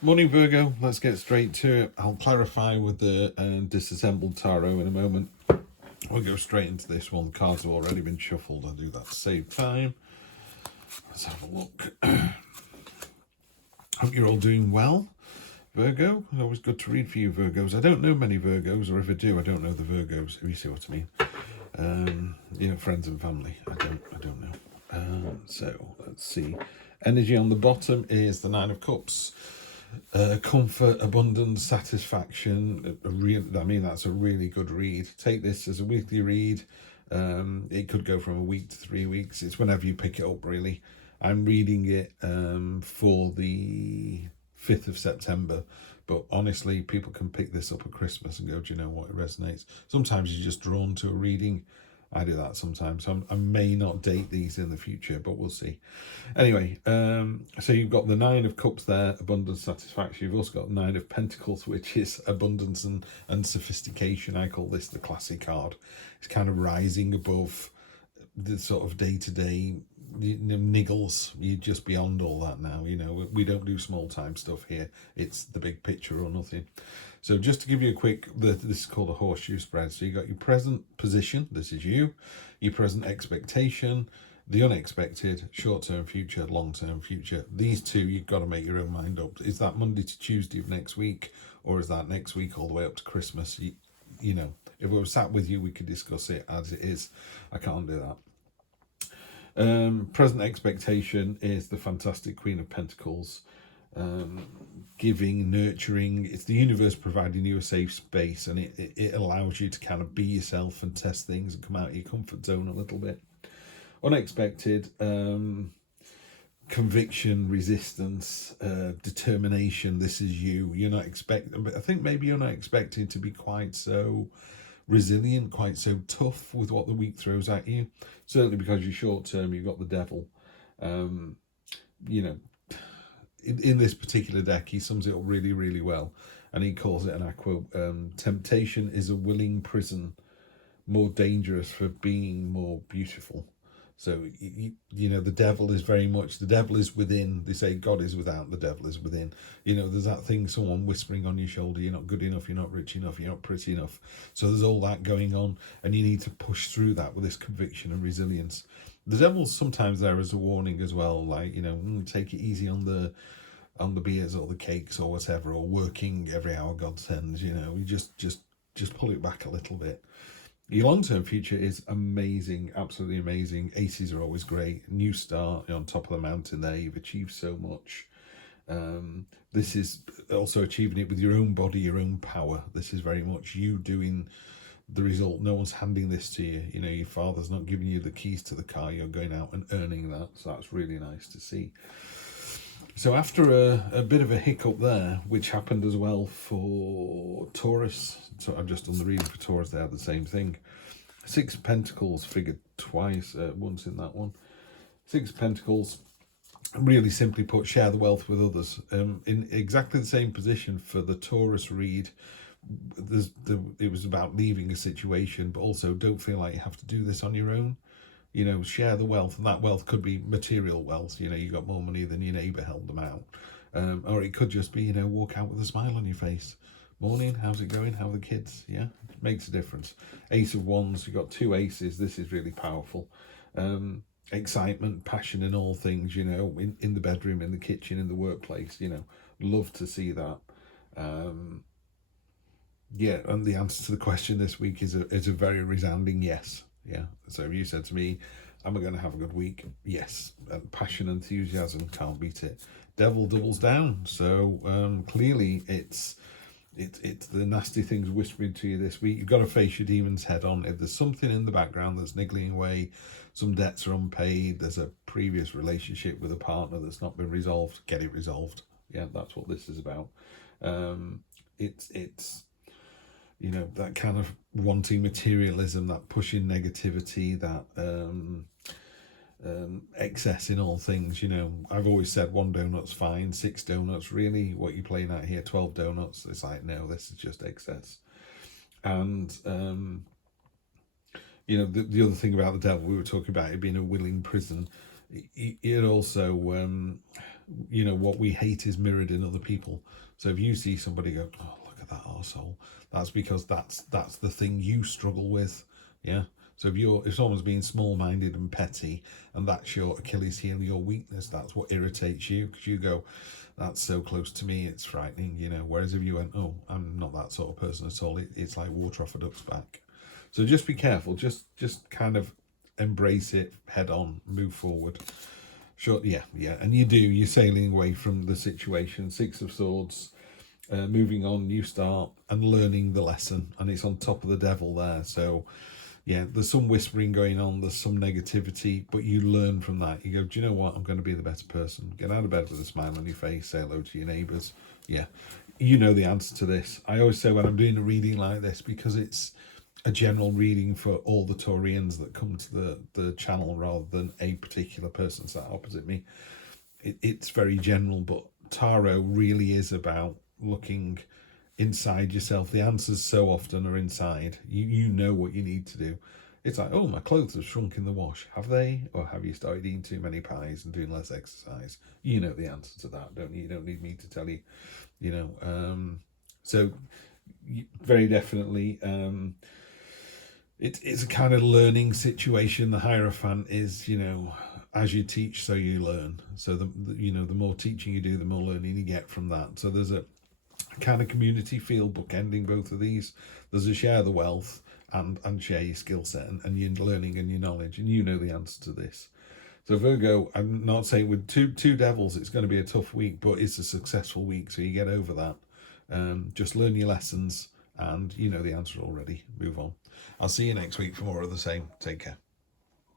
Morning Virgo, let's get straight to it. I'll clarify with the disassembled tarot in a moment. We'll go straight into this one. The cards have already been shuffled. I'll do that to save time. Let's have a look. Hope you're all doing well. Virgo, always good to read for you Virgos. I don't know many Virgos, or if I do, I don't know the Virgos, if you see what I mean. Friends and family. I don't know. So let's see. Energy on the bottom is the Nine of Cups. Comfort, abundance, satisfaction. That's a really good read. Take this as a weekly read. It could go from a week to 3 weeks. It's whenever you pick it up, really. I'm reading it for the 5th of September. But honestly, people can pick this up at Christmas and go, do you know what, it resonates. Sometimes you're just drawn to a reading. I do that sometimes. I may not date these in the future, but we'll see. Anyway, so you've got the Nine of Cups there, abundance, satisfaction. You've also got Nine of Pentacles, which is abundance and sophistication. I call this the classy card. It's kind of rising above the sort of day-to-day niggles. You're just beyond all that now. We don't do small-time stuff here. It's the big picture or nothing. So just to give you a quick, this is called a horseshoe spread. So you got your present position, this is you, your present expectation, the unexpected, short-term future, long-term future. These two, you've got to make your own mind up. Is that Monday to Tuesday of next week, or is that next week all the way up to Christmas? You know, if we were sat with you, we could discuss it as it is. I can't do that. Present expectation is the fantastic Queen of Pentacles. Giving, nurturing. It's the universe providing you a safe space, and it allows you to kind of be yourself and test things and come out of your comfort zone a little bit. Unexpected, conviction, resistance, determination. This is you. You're not expecting, but I think maybe you're not expecting to be quite so resilient, quite so tough with what the week throws at you. Certainly because you're short term, you've got the devil. In this particular deck, he sums it up really, really well, and he calls it, and I quote, temptation is a willing prison, more dangerous for being more beautiful. So, the devil is very much, the devil is within. They say God is without, the devil is within. There's that thing, someone whispering on your shoulder, you're not good enough, you're not rich enough, you're not pretty enough. So there's all that going on, and you need to push through that with this conviction and resilience. The devil's sometimes there as a warning as well, like, take it easy on the beers or the cakes or whatever, or working every hour God sends. You just pull it back a little bit. Your long-term future is amazing, absolutely amazing. Aces are always great. New start, you're on top of the mountain there. You've achieved so much. This is also achieving it with your own body, your own power. This is very much you doing the result. No one's handing this to you. Your father's not giving you the keys to the car. You're going out and earning that. So that's really nice to see. So after a bit of a hiccup there, which happened as well for Taurus, so I've just done the reading for Taurus, they had the same thing. Six of Pentacles figured twice, once in that one. Six of Pentacles, really simply put, share the wealth with others. In exactly the same position for the Taurus read, it was about leaving a situation, but also don't feel like you have to do this on your own. Share the wealth, and that wealth could be material wealth. You got more money than your neighbour, help them out. Or it could just be, walk out with a smile on your face. Morning, how's it going? How are the kids? Yeah, it makes a difference. Ace of Wands, you've got two aces. This is really powerful. Excitement, passion in all things, in the bedroom, in the kitchen, in the workplace, love to see that. And the answer to the question this week is a very resounding yes. Yeah, so if you said to me, am I going to have a good week? Yes. Passion, enthusiasm, can't beat it. Devil doubles down. So clearly it's the nasty things whispering to you this week. You've got to face your demons head on. If there's something in the background that's niggling away, some debts are unpaid, there's a previous relationship with a partner that's not been resolved, get it resolved. Yeah, that's what this is about. It's that kind of wanting materialism, that pushing negativity, that excess in all things. I've always said 1 donut's fine, 6 donuts, really, what you're playing at here, 12 donuts, it's like, no, this is just excess. And the other thing about the devil, we were talking about it being a willing prison, it also you know, what we hate is mirrored in other people. So if you see somebody go, oh, look at that arsehole, that's because that's the thing you struggle with. Yeah. So if someone's being small-minded and petty, and that's your Achilles heel, your weakness, that's what irritates you, because you go, that's so close to me, it's frightening, you know. Whereas if you went, oh, I'm not that sort of person at all, it's like water off a duck's back. So just be careful, just kind of embrace it head on, move forward. Sure, yeah, and you're sailing away from the situation. Six of Swords, moving on, new start, and learning the lesson, and it's on top of the Devil there. So yeah, there's some whispering going on, there's some negativity, but you learn from that. You go, do you know what, I'm going to be the better person. Get out of bed with a smile on your face, say hello to your neighbours. Yeah, you know the answer to this. I always say when I'm doing a reading like this, because it's a general reading for all the Taurians that come to the channel rather than a particular person sat opposite me. It's very general, but tarot really is about looking inside yourself. The answers so often are inside. You know what you need to do. It's like, oh, my clothes have shrunk in the wash. Have they? Or have you started eating too many pies and doing less exercise? You know the answer to that, don't you? You don't need me to tell you, you know. So very definitely, it's a kind of learning situation. The Hierophant is, you know, as you teach, so you learn. So the more teaching you do, the more learning you get from that. So there's a kind of community feel bookending both of these. There's a share the wealth and share your skill set and your learning and your knowledge, and you know the answer to this. So Virgo, I'm not saying with two devils it's going to be a tough week, but it's a successful week, so you get over that. Just learn your lessons, and you know the answer already. Move on. I'll see you next week for more of the same. Take care.